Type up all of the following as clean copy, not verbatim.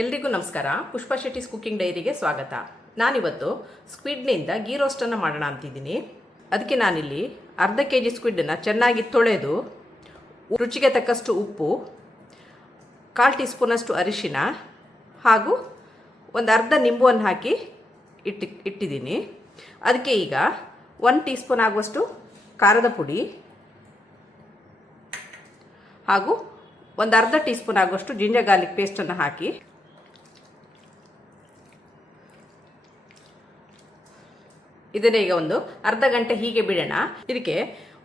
ಎಲ್ರಿಗೂ ನಮಸ್ಕಾರ. ಪುಷ್ಪಾ ಶೆಟ್ಟಿಸ್ ಕುಕಿಂಗ್ ಡೈರಿಗೆ ಸ್ವಾಗತ. ನಾನಿವತ್ತು ಸ್ಕ್ವಿಡ್ನಿಂದ ಗೀ ರೋಸ್ಟನ್ನು ಮಾಡೋಣ ಅಂತಿದ್ದೀನಿ. ಅದಕ್ಕೆ ನಾನಿಲ್ಲಿ ಅರ್ಧ kg ಸ್ಕ್ವಿಡ್ಡನ್ನು ಚೆನ್ನಾಗಿ ತೊಳೆದು ರುಚಿಗೆ ತಕ್ಕಷ್ಟು ಉಪ್ಪು, 1/4 ಟೀ ಸ್ಪೂನಷ್ಟು ಅರಿಶಿನ ಹಾಗೂ ಒಂದು ಅರ್ಧ ನಿಂಬುವನ್ನು ಹಾಕಿ ಇಟ್ಟಿದ್ದೀನಿ. ಅದಕ್ಕೆ ಈಗ 1 ಟೀ ಸ್ಪೂನ್ ಆಗುವಷ್ಟು ಖಾರದ ಪುಡಿ ಹಾಗೂ ಒಂದು ಅರ್ಧ ಟೀ ಸ್ಪೂನ್ ಆಗುವಷ್ಟು ಜಿಂಜರ್ ಗಾರ್ಲಿಕ್ ಪೇಸ್ಟನ್ನು ಹಾಕಿ ಇದನ್ನ ಈಗ ಒಂದು ಅರ್ಧ ಗಂಟೆ ಹೀಗೆ ಬಿಡೋಣ. ಇದಕ್ಕೆ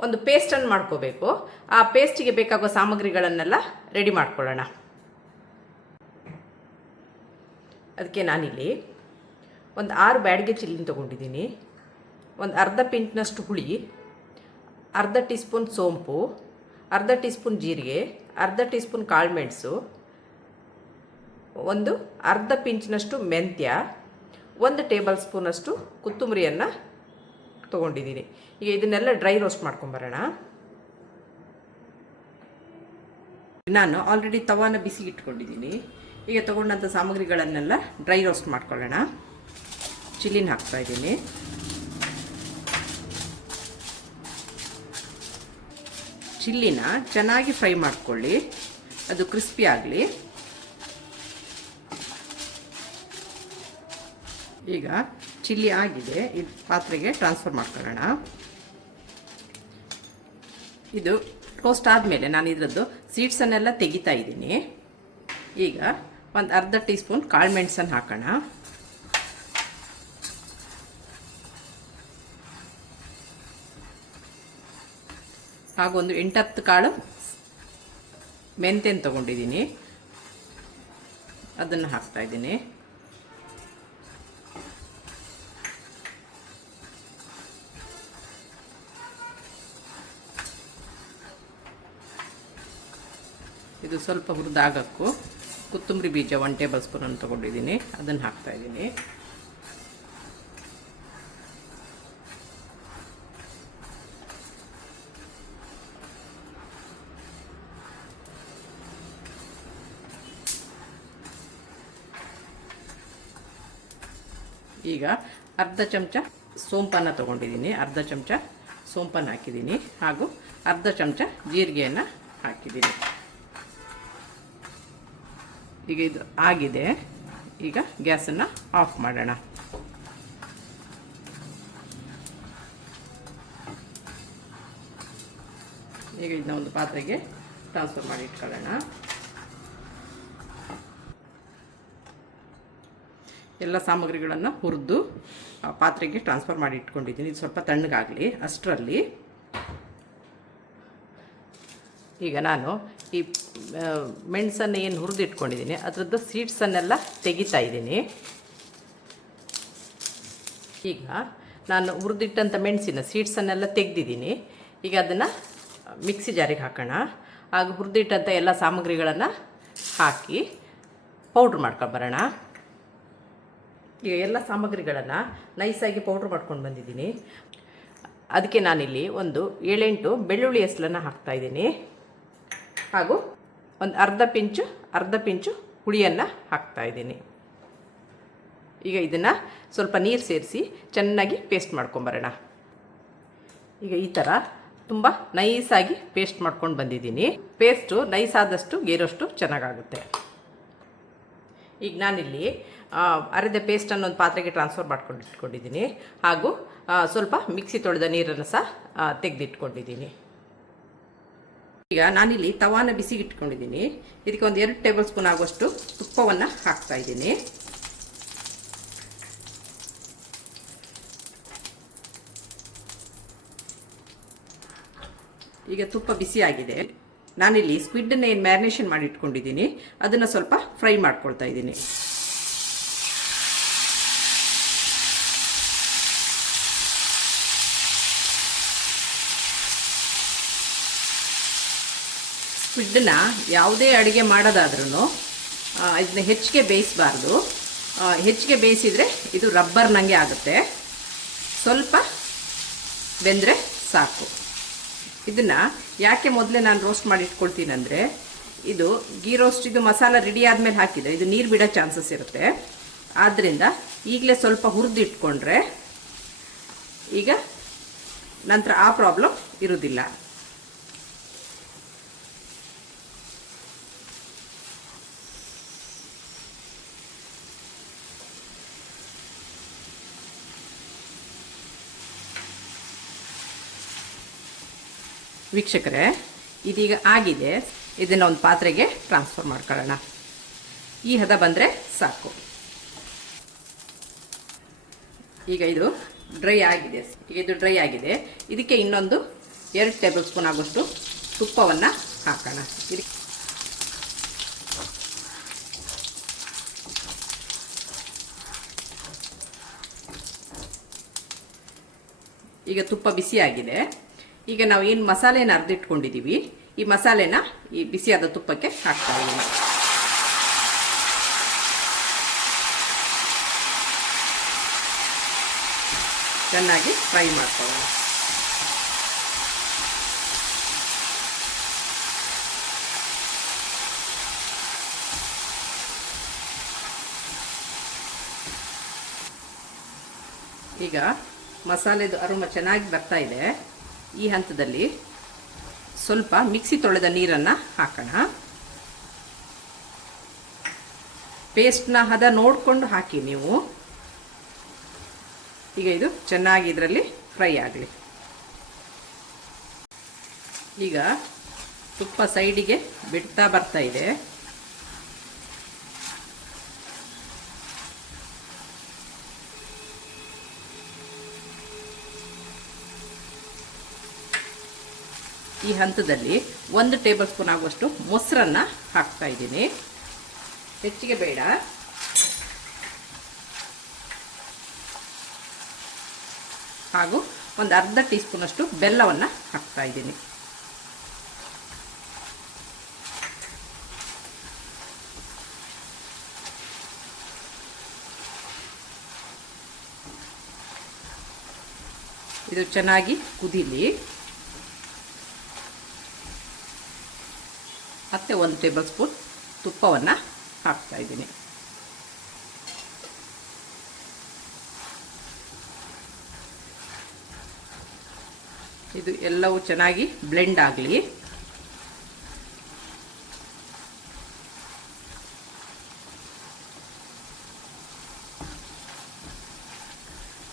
ಒಂದು ಪೇಸ್ಟನ್ನು ಮಾಡ್ಕೋಬೇಕು. ಆ ಪೇಸ್ಟಿಗೆ ಬೇಕಾಗುವ ಸಾಮಗ್ರಿಗಳನ್ನೆಲ್ಲ ರೆಡಿ ಮಾಡ್ಕೊಳ್ಳೋಣ. ಅದಕ್ಕೆ ನಾನಿಲ್ಲಿ ಒಂದು 6 ಬ್ಯಾಡಗೆ ಚಿಲ್ಲಿನ ತೊಗೊಂಡಿದ್ದೀನಿ, ಒಂದು ಅರ್ಧ ಪಿಂಚ್ನಷ್ಟು ಹುಳಿ, ಅರ್ಧ ಟೀ ಸ್ಪೂನ್ ಸೋಂಪು, ಅರ್ಧ ಟೀ ಸ್ಪೂನ್ ಜೀರಿಗೆ, ಅರ್ಧ ಟೀ ಸ್ಪೂನ್ ಕಾಳುಮೆಣಸು, ಒಂದು ಅರ್ಧ ಪಿಂಚ್ನಷ್ಟು ಮೆಂತ್ಯ, 1 ಟೇಬಲ್ ಸ್ಪೂನಷ್ಟು ಕೊತ್ತಂಬರಿಯನ್ನು ತೊಗೊಂಡಿದ್ದೀನಿ. ಈಗ ಇದನ್ನೆಲ್ಲ ಡ್ರೈ ರೋಸ್ಟ್ ಮಾಡ್ಕೊಂಬರೋಣ. ನಾನು ಆಲ್ರೆಡಿ ತವಾನ ಬಿಸಿಗೆ ಇಟ್ಕೊಂಡಿದ್ದೀನಿ. ಈಗ ತೊಗೊಂಡಂಥ ಸಾಮಗ್ರಿಗಳನ್ನೆಲ್ಲ ಡ್ರೈ ರೋಸ್ಟ್ ಮಾಡ್ಕೊಳ್ಳೋಣ. ಚಿಲ್ಲಿನ ಹಾಕ್ತಾಯಿದ್ದೀನಿ. ಚಿಲ್ಲಿನ ಚೆನ್ನಾಗಿ ಫ್ರೈ ಮಾಡ್ಕೊಳ್ಳಿ, ಅದು ಕ್ರಿಸ್ಪಿ ಆಗಲಿ. ಈಗ ಚಿಲ್ಲಿ ಆಗಿದೆ, ಇದು ಪಾತ್ರೆಗೆ ಟ್ರಾನ್ಸ್ಫರ್ ಮಾಡ್ಕೊಳ್ಳೋಣ. ಇದು ಟೋಸ್ಟ್ ಆದಮೇಲೆ ನಾನು ಇದರದ್ದು ಸೀಡ್ಸನ್ನೆಲ್ಲ ತೆಗಿತಾ ಇದ್ದೀನಿ. ಈಗ ಒಂದು ಅರ್ಧ ಟೀ ಸ್ಪೂನ್ ಕಾಳುಮೆಣಸನ್ನು ಹಾಕೋಣ. ಹಾಗೂ ಒಂದು 8-10 ಕಾಳು ಮೆಂತ್ಯನ ತೊಗೊಂಡಿದ್ದೀನಿ, ಅದನ್ನು ಹಾಕ್ತಾ ಇದ್ದೀನಿ. ಇದು ಸ್ವಲ್ಪ ಹುರಿದಾಗಕ್ಕೂ ಕೊತ್ತಂಬರಿ ಬೀಜ 1 ಟೇಬಲ್ ಸ್ಪೂನನ್ನು ತೊಗೊಂಡಿದ್ದೀನಿ, ಅದನ್ನು ಹಾಕ್ತಾ ಇದ್ದೀನಿ. ಈಗ ಅರ್ಧ ಚಮಚ ಸೋಂಪನ್ನು ತೊಗೊಂಡಿದ್ದೀನಿ, ಅರ್ಧ ಚಮಚ ಸೋಂಪನ್ನು ಹಾಕಿದ್ದೀನಿ ಹಾಗೂ ಅರ್ಧ ಚಮಚ ಜೀರಿಗೆಯನ್ನು ಹಾಕಿದ್ದೀನಿ. ಈಗ ಇದು ಆಗಿದೆ. ಈಗ ಗ್ಯಾಸನ್ನು ಆಫ್ ಮಾಡೋಣ. ಈಗ ಇದನ್ನ ಒಂದು ಪಾತ್ರೆಗೆ ಟ್ರಾನ್ಸ್ಫರ್ ಮಾಡಿ ಇಟ್ಕೊಳ್ಳೋಣ. ಎಲ್ಲ ಸಾಮಗ್ರಿಗಳನ್ನು ಹುರಿದು ಪಾತ್ರೆಗೆ ಟ್ರಾನ್ಸ್ಫರ್ ಮಾಡಿ ಇಟ್ಕೊಂಡಿದ್ದೀನಿ. ಇದು ಸ್ವಲ್ಪ ತಣ್ಣಗಾಗಲಿ. ಅಷ್ಟರಲ್ಲಿ ಈಗ ನಾನು ಈ ಮೆಣಸನ್ನು ಏನು ಹುರಿದು ಇಟ್ಕೊಂಡಿದ್ದೀನಿ ಅದರದ್ದು ಸೀಡ್ಸನ್ನೆಲ್ಲ ತೆಗಿತಾ ಇದ್ದೀನಿ. ಈಗ ನಾನು ಹುರಿದಿಟ್ಟಂಥ ಮೆಣಸಿನ ಸೀಡ್ಸನ್ನೆಲ್ಲ ತೆಗೆದಿದ್ದೀನಿ. ಈಗ ಅದನ್ನು ಮಿಕ್ಸಿ ಜಾರಿಗೆ ಹಾಕೋಣ. ಹಾಗೂ ಹುರಿದಿಟ್ಟಂಥ ಎಲ್ಲ ಸಾಮಗ್ರಿಗಳನ್ನು ಹಾಕಿ ಪೌಡ್ರ್ ಮಾಡ್ಕೊಂಬರೋಣ. ಈಗ ಎಲ್ಲ ಸಾಮಗ್ರಿಗಳನ್ನು ನೈಸಾಗಿ ಪೌಡ್ರ್ ಮಾಡ್ಕೊಂಡು ಬಂದಿದ್ದೀನಿ. ಅದಕ್ಕೆ ನಾನಿಲ್ಲಿ ಒಂದು 7-8 ಬೆಳ್ಳುಳ್ಳಿ ಹೆಸಲನ್ನು ಹಾಕ್ತಾಯಿದ್ದೀನಿ ಹಾಗೂ ಒಂದು ಅರ್ಧ ಪಿಂಚು ಹುಳಿಯನ್ನು ಹಾಕ್ತಾಯಿದ್ದೀನಿ. ಈಗ ಇದನ್ನು ಸ್ವಲ್ಪ ನೀರು ಸೇರಿಸಿ ಚೆನ್ನಾಗಿ ಪೇಸ್ಟ್ ಮಾಡ್ಕೊಂಬರೋಣ. ಈಗ ಈ ಥರ ತುಂಬ ನೈಸಾಗಿ ಪೇಸ್ಟ್ ಮಾಡ್ಕೊಂಡು ಬಂದಿದ್ದೀನಿ. ಪೇಸ್ಟು ನೈಸಾದಷ್ಟು ಗೇರೋಷ್ಟು ಚೆನ್ನಾಗಾಗುತ್ತೆ. ಈಗ ನಾನಿಲ್ಲಿ ಅರೆದ ಪೇಸ್ಟನ್ನು ಒಂದು ಪಾತ್ರೆಗೆ ಟ್ರಾನ್ಸ್ಫರ್ ಮಾಡ್ಕೊಂಡು ಇಟ್ಕೊಂಡಿದ್ದೀನಿ ಹಾಗೂ ಸ್ವಲ್ಪ ಮಿಕ್ಸಿ ತೊಳೆದ ನೀರನ್ನು ಸಹ ತೆಗೆದಿಟ್ಕೊಂಡಿದ್ದೀನಿ. ಈಗ ನಾನಿಲ್ಲಿ ತವಾನ ಬಿಸಿಗೆ ಇಟ್ಕೊಂಡಿದ್ದೀನಿ. ಇದಕ್ಕೆ ಒಂದು 2 ಟೇಬಲ್ ಸ್ಪೂನ್ ಆಗುವಷ್ಟು ತುಪ್ಪವನ್ನು ಹಾಕ್ತಾ ಇದ್ದೀನಿ. ಈಗ ತುಪ್ಪ ಬಿಸಿ ಆಗಿದೆ. ನಾನಿಲ್ಲಿ ಸ್ಕ್ವಿಡ್ಡನ್ನು ಏನು ಮ್ಯಾರಿನೇಷನ್ ಮಾಡಿ ಇಟ್ಕೊಂಡಿದ್ದೀನಿ ಅದನ್ನು ಸ್ವಲ್ಪ ಫ್ರೈ ಮಾಡ್ಕೊಳ್ತಾ ಇದ್ದೀನಿ. ಸ್ಕ್ವಿಡ್ಡನ್ನ ಯಾವುದೇ ಅಡುಗೆ ಮಾಡೋದಾದ್ರೂ ಇದನ್ನ ಹೆಚ್ಚಿಗೆ ಬೇಯಿಸಬಾರ್ದು. ಹೆಚ್ಚಿಗೆ ಬೇಯಿಸಿದರೆ ಇದು ರಬ್ಬರ್ನಂಗೆ ಆಗುತ್ತೆ. ಸ್ವಲ್ಪ ಬೆಂದರೆ ಸಾಕು. ಇದನ್ನು ಯಾಕೆ ಮೊದಲೇ ನಾನು ರೋಸ್ಟ್ ಮಾಡಿ ಇಟ್ಕೊಳ್ತೀನಿ ಅಂದರೆ ಇದು ಗೀ ರೋಸ್ಟ್ ಇದು ಮಸಾಲ ರೆಡಿ ಆದಮೇಲೆ ಹಾಕಿದರೆ ಇದು ನೀರು ಬಿಡೋ ಚಾನ್ಸಸ್ ಇರುತ್ತೆ. ಆದ್ದರಿಂದ ಈಗಲೇ ಸ್ವಲ್ಪ ಹುರಿದಿಟ್ಕೊಂಡ್ರೆ ಈಗ ನಂತರ ಆ ಪ್ರಾಬ್ಲಮ್ ಇರುವುದಿಲ್ಲ. ವೀಕ್ಷಕರೇ, ಇದೀಗ ಆಗಿದೆ. ಇದನ್ನು ಒಂದು ಪಾತ್ರೆಗೆ ಟ್ರಾನ್ಸ್ಫರ್ ಮಾಡ್ಕೊಳ್ಳೋಣ. ಈ ಹದ ಬಂದರೆ ಸಾಕು. ಈಗ ಇದು ಡ್ರೈ ಆಗಿದೆ. ಇದಕ್ಕೆ ಇನ್ನೊಂದು 2 ಟೇಬಲ್ ಸ್ಪೂನ್ ಆಗೋಷ್ಟು ತುಪ್ಪವನ್ನು ಹಾಕೋಣ. ಈಗ ತುಪ್ಪ ಬಿಸಿಯಾಗಿದೆ. ಈಗ ನಾವು ಏನು ಮಸಾಲೆನ ಅರ್ದಿಟ್ಕೊಂಡಿದ್ದೀವಿ, ಈ ಮಸಾಲೆನ ಈ ಬಿಸಿಯಾದ ತುಪ್ಪಕ್ಕೆ ಹಾಕ್ತಾ ಇದ್ದೀನಿ. ಚೆನ್ನಾಗಿ ಫ್ರೈ ಮಾಡ್ಕೊಳ್ಳೋಣ. ಈಗ ಮಸಾಲೆದು ಅರುಮ ಚೆನ್ನಾಗಿ ಬರ್ತಾ ಇದೆ. ಈ ಹಂತದಲ್ಲಿ ಸ್ವಲ್ಪ ಮಿಕ್ಸಿ ತೊಳೆದ ನೀರನ್ನು ಹಾಕೋಣ. ಪೇಸ್ಟ್ನ ಹದ ನೋಡಿಕೊಂಡು ಹಾಕಿ ನೀವು. ಈಗ ಇದು ಚೆನ್ನಾಗಿ ಇದರಲ್ಲಿ ಫ್ರೈ ಆಗಲಿ. ಈಗ ತುಪ್ಪ ಸೈಡಿಗೆ ಬಿಡ್ತಾ ಬರ್ತಾ ಇದೆ. ಈ ಹಂತದಲ್ಲಿ 1 ಟೇಬಲ್ ಸ್ಪೂನ್ ಆಗುವಷ್ಟು ಮೊಸರನ್ನು ಹಾಕ್ತಾ ಇದ್ದೀನಿ. ಹೆಚ್ಚಿಗೆ ಬೇಡ. ಹಾಗೂ ಒಂದು ಅರ್ಧ ಟೀ ಸ್ಪೂನಷ್ಟು ಬೆಲ್ಲವನ್ನು ಹಾಕ್ತಾ ಇದ್ದೀನಿ. ಇದು ಚೆನ್ನಾಗಿ ಕುದೀಲಿ. ಮತ್ತೆ 1 ಟೇಬಲ್ ಸ್ಪೂನ್ ತುಪ್ಪವನ್ನು ಹಾಕ್ತಾ ಇದ್ದೀನಿ. ಇದು ಎಲ್ಲವೂ ಚೆನ್ನಾಗಿ ಬ್ಲೆಂಡ್ ಆಗಲಿ.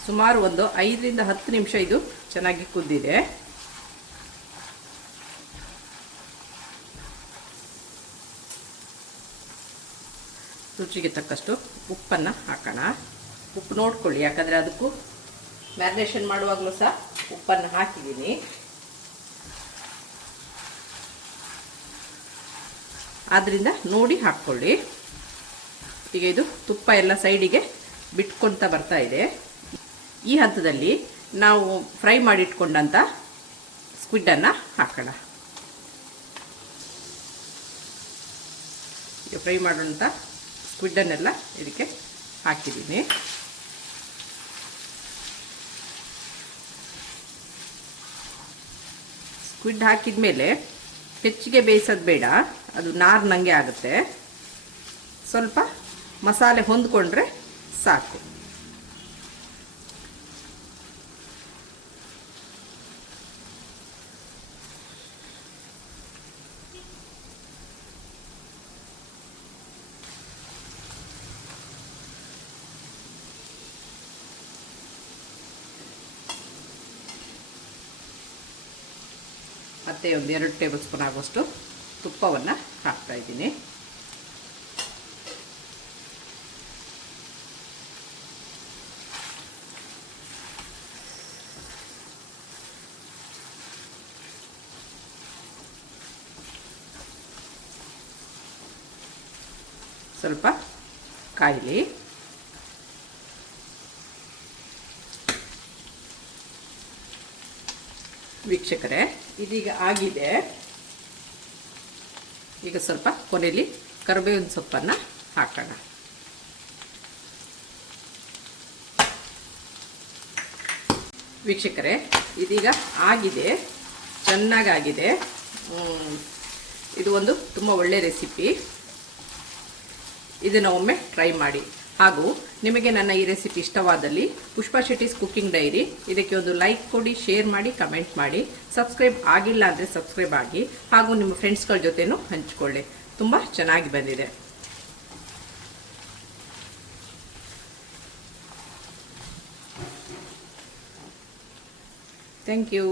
ಸುಮಾರು ಒಂದು 5 ರಿಂದ 10 ನಿಮಿಷ ಇದು ಚೆನ್ನಾಗಿ ಕುದ್ದಿದೆ. ರುಚಿಗೆ ತಕ್ಕಷ್ಟು ಉಪ್ಪನ್ನು ಹಾಕೋಣ. ಉಪ್ಪು ನೋಡ್ಕೊಳ್ಳಿ, ಯಾಕಂದರೆ ಅದಕ್ಕೂ ಮ್ಯಾರಿನೇಷನ್ ಮಾಡುವಾಗಲೂ ಸಹ ಉಪ್ಪನ್ನು ಹಾಕಿದ್ದೀನಿ. ಆದ್ದರಿಂದ ನೋಡಿ ಹಾಕ್ಕೊಳ್ಳಿ. ಈಗ ಇದು ತುಪ್ಪ ಎಲ್ಲ ಸೈಡಿಗೆ ಬಿಟ್ಕೊಳ್ತಾ ಬರ್ತಾ ಇದೆ. ಈ ಹಂತದಲ್ಲಿ ನಾವು ಫ್ರೈ ಮಾಡಿಟ್ಕೊಂಡಂಥ ಸ್ಕ್ವಿಡನ್ನು ಹಾಕೋಣ. ಈಗ ಫ್ರೈ ಮಾಡೋಂಥ ಸ್ಕ್ವಿಡನ್ನೆಲ್ಲ ಇದಕ್ಕೆ ಹಾಕಿದ್ದೀನಿ. ಸ್ಕ್ವಿಡ್ ಹಾಕಿದ ಮೇಲೆ ಹೆಚ್ಚಿಗೆ ಬೇಯಿಸೋದು ಬೇಡ, ಅದು ನಾರ್ನಂಗೆ ಆಗುತ್ತೆ. ಸ್ವಲ್ಪ ಮಸಾಲೆ ಹೊಂದ್ಕೊಂಡ್ರೆ ಸಾಕು. ಮತ್ತು ಒಂದು 2 ಟೇಬಲ್ ಸ್ಪೂನ್ ಆಗುವಷ್ಟು ತುಪ್ಪವನ್ನು ಹಾಕ್ತಾ ಇದ್ದೀನಿ. ಸ್ವಲ್ಪ ಕಾಯಿಲಿ. ವೀಕ್ಷಕರೇ, ಇದೀಗ ಆಗಿದೆ. ಈಗ ಸ್ವಲ್ಪ ಕೊನೆಯಲ್ಲಿ ಕರಿಬೇವಿನ ಸೊಪ್ಪನ್ನು ಹಾಕೋಣ. ವೀಕ್ಷಕರೇ, ಇದೀಗ ಆಗಿದೆ, ಚೆನ್ನಾಗಾಗಿದೆ. ಇದು ಒಂದು ತುಂಬ ಒಳ್ಳೆಯ ರೆಸಿಪಿ. ಇದನ್ನು ಒಮ್ಮೆ ಟ್ರೈ ಮಾಡಿ. ಹಾಗೂ ನಿಮಗೆ ನನ್ನ ಈ ರೆಸಿಪಿ ಇಷ್ಟವಾದಲ್ಲಿ ಪುಷ್ಪಾ ಶೆಟ್ಟೀಸ್ ಕುಕ್ಕಿಂಗ್ ಡೈರಿ ಇದಕ್ಕೆ ಒಂದು ಲೈಕ್ ಕೊಡಿ, ಶೇರ್ ಮಾಡಿ, ಕಮೆಂಟ್ ಮಾಡಿ. ಸಬ್ಸ್ಕ್ರೈಬ್ ಆಗಿಲ್ಲ ಅಂದರೆ ಸಬ್ಸ್ಕ್ರೈಬ್ ಆಗಿ, ಹಾಗೂ ನಿಮ್ಮ ಫ್ರೆಂಡ್ಸ್ಗಳ ಜೊತೆನೂ ಹಂಚಿಕೊಳ್ಳಿ. ತುಂಬ ಚೆನ್ನಾಗಿ ಬಂದಿದೆ. Thank you.